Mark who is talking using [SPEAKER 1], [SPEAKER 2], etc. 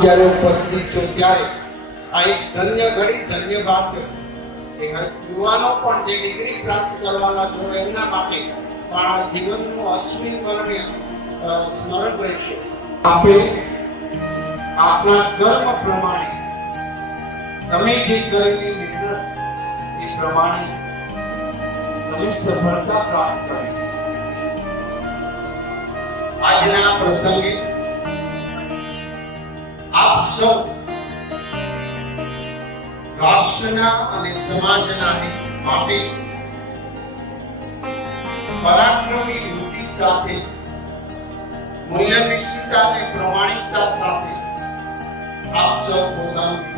[SPEAKER 1] જ્યારે ઉપસ્થિત છો ત્યારે આ એક ધન્ય ઘડી ધન્ય ભાગ્ય કે યુવાનો પણ જે ડિગ્રી પ્રાપ્ત કરવાના છો એમના માટે પણ આ જીવનનું અસ્મિરણીય અ, સ્મરણ રહેશે. આપે આપના કર્મ પ્રમાણે તમે જે કરેલી મહેનત એ પ્રમાણે તમે સફળતા પ્રાપ્ત કરી. આજના પ્રસંગે આપ સૌ રાષ્ટ્રના અને સમાજના હિત માટે પરાક્રમી વૃત્તિ સાથે, મૂલ્યનિષ્ઠતા અને પ્રમાણિકતા સાથે આપ સૌ પોતાનું